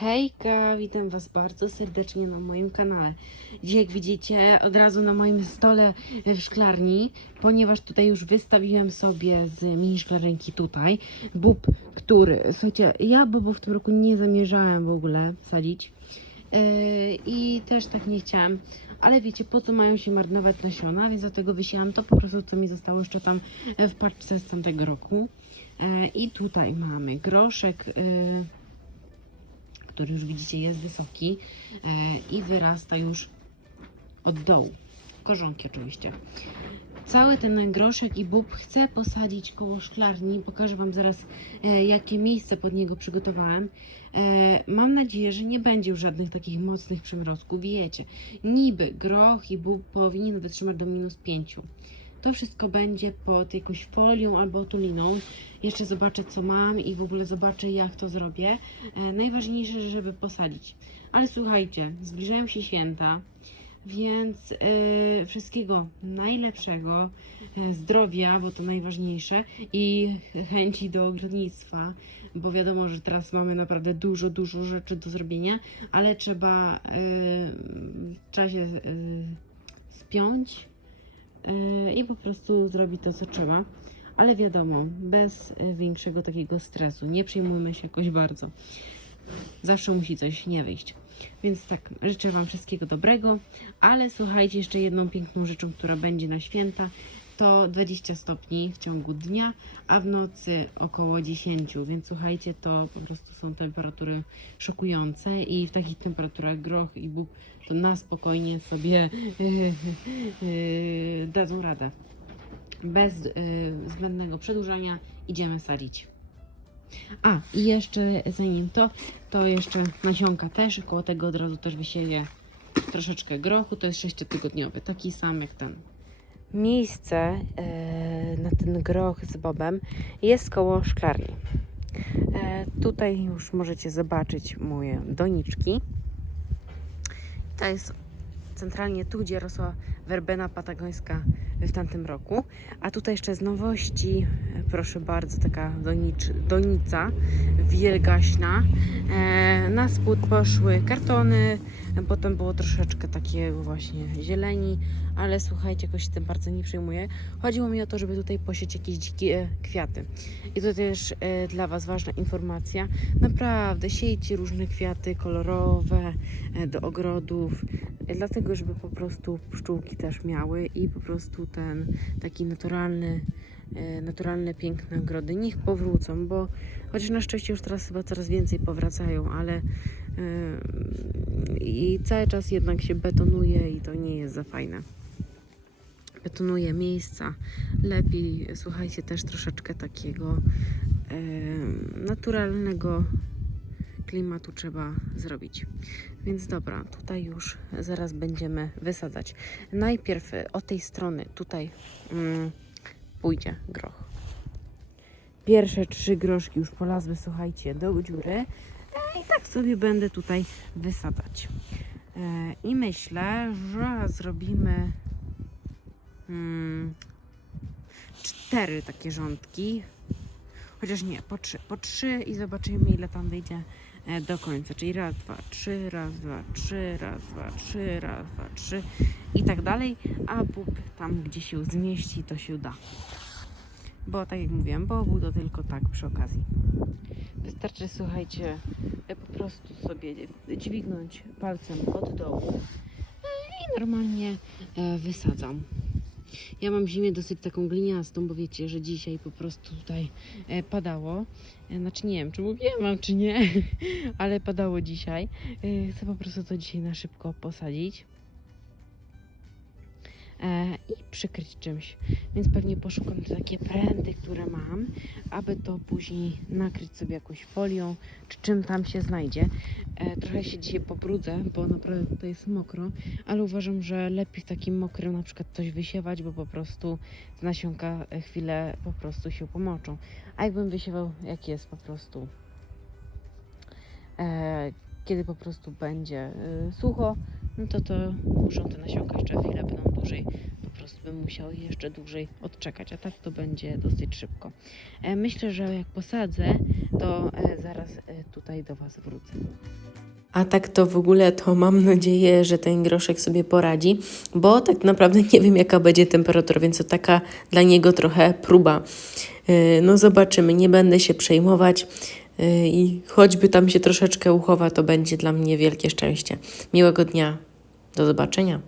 Hejka, witam Was bardzo serdecznie na moim kanale. Dzisiaj, jak widzicie, od razu na moim stole w szklarni, ponieważ tutaj już wystawiłem sobie z mini szklarenki tutaj bób, który, słuchajcie, ja bobu w tym roku nie zamierzałem w ogóle sadzić yy, i też tak nie chciałem, ale wiecie, po co mają się marnować nasiona, więc dlatego wysiałam to po prostu, co mi zostało jeszcze tam w paczce z tamtego roku. Yy, I tutaj mamy groszek. Yy, który już widzicie jest wysoki e, i wyrasta już od dołu. Korzonki oczywiście. Cały ten groszek i bób chcę posadzić koło szklarni. Pokażę Wam zaraz, e, jakie miejsce pod niego przygotowałem. E, mam nadzieję, że nie będzie już żadnych takich mocnych przymrozków. Wiecie, niby groch i bób powinien wytrzymać do minus 5. To wszystko będzie pod jakąś folią albo otuliną. Jeszcze zobaczę, co mam i w ogóle zobaczę, jak to zrobię. E, najważniejsze, żeby posadzić. Ale słuchajcie, zbliżają się święta, więc e, wszystkiego najlepszego, e, zdrowia, bo to najważniejsze, i chęci do ogrodnictwa, bo wiadomo, że teraz mamy naprawdę dużo, dużo rzeczy do zrobienia, ale trzeba e, w czasie e, spiąć i po prostu zrobić to, co trzeba. Ale wiadomo, bez e, większego takiego stresu. Nie przejmujmy się jakoś bardzo. Zawsze musi coś nie wyjść. Więc tak, życzę Wam wszystkiego dobrego, ale słuchajcie, jeszcze jedną piękną rzeczą, która będzie na święta, to 20 stopni w ciągu dnia, a w nocy około 10, więc słuchajcie, to po prostu są temperatury szokujące i w takich temperaturach groch i bób to na spokojnie sobie dadzą radę. Bez y, zbędnego przedłużania idziemy sadzić. A, i jeszcze zanim to, to jeszcze nasionka też, koło tego od razu też wysieję troszeczkę grochu, to jest sześciotygodniowy, taki sam jak ten. Miejsce e, na ten groch z bobem jest koło szklarni. E, tutaj już możecie zobaczyć moje doniczki. To jest centralnie tu, gdzie rosła werbena patagońska w tamtym roku. A tutaj jeszcze z nowości, proszę bardzo, taka donicz, donica wielgaśna. E, na spód poszły kartony, potem było troszeczkę takiego właśnie zieleni, ale słuchajcie, jakoś się tym bardzo nie przejmuję. Chodziło mi o to, żeby tutaj posieć jakieś dzikie kwiaty. I to też e, dla Was ważna informacja. Naprawdę siejcie różne kwiaty kolorowe e, do ogrodów, dlatego żeby po prostu pszczółki też miały i po prostu ten taki naturalny, e, naturalne, piękne ogrody niech powrócą, bo chociaż na szczęście już teraz chyba coraz więcej powracają, ale e, i cały czas jednak się betonuje i to nie jest za fajne. Betonuje miejsca. Lepiej, słuchajcie, też troszeczkę takiego e, naturalnego klimatu trzeba zrobić. Więc dobra, tutaj już zaraz będziemy wysadzać. Najpierw e, od tej strony tutaj mm, pójdzie groch. Pierwsze trzy groszki już polazły, słuchajcie, do dziury. E, I tak sobie będę tutaj wysadzać. E, I myślę, że zrobimy mm, cztery takie rządki. Chociaż nie, po trzy. Po trzy i zobaczymy ile tam wyjdzie do końca. Czyli raz, dwa, trzy, raz, dwa, trzy, raz, dwa, trzy, raz, dwa, trzy i tak dalej. A bób tam, gdzie się zmieści, to się da. Bo tak jak mówiłam, bo był to tylko tak przy okazji. Wystarczy, słuchajcie, e, po prostu sobie dźwignąć palcem od dołu e, i normalnie e, wysadzam. Ja mam ziemię dosyć taką gliniastą, bo wiecie, że dzisiaj po prostu tutaj e, padało. E, Znaczy nie wiem, czy mówiłam wam, czy nie, ale padało dzisiaj. E, Chcę po prostu to dzisiaj na szybko posadzić. E, I przykryć czymś. Więc pewnie poszukam te takie pręty, które mam, aby to później nakryć sobie jakąś folią, czy czym tam się znajdzie. E, Trochę się dzisiaj pobrudzę, bo naprawdę tutaj jest mokro, ale uważam, że lepiej w takim mokrym na przykład coś wysiewać, bo po prostu z nasionka e, chwilę po prostu się pomoczą. A jakbym wysiewał, jak jest po prostu, kiedy po prostu będzie e, sucho, no to to muszą te nasionka jeszcze chwilę będą dłużej po prostu by musiały jeszcze dłużej odczekać, a tak to będzie dosyć szybko. E, Myślę, że jak posadzę, to e, zaraz e, tutaj do Was wrócę. A tak to w ogóle to mam nadzieję, że ten groszek sobie poradzi, bo tak naprawdę nie wiem jaka będzie temperatura, więc to taka dla niego trochę próba. No zobaczymy, nie będę się przejmować i choćby tam się troszeczkę uchowa, to będzie dla mnie wielkie szczęście. Miłego dnia, do zobaczenia.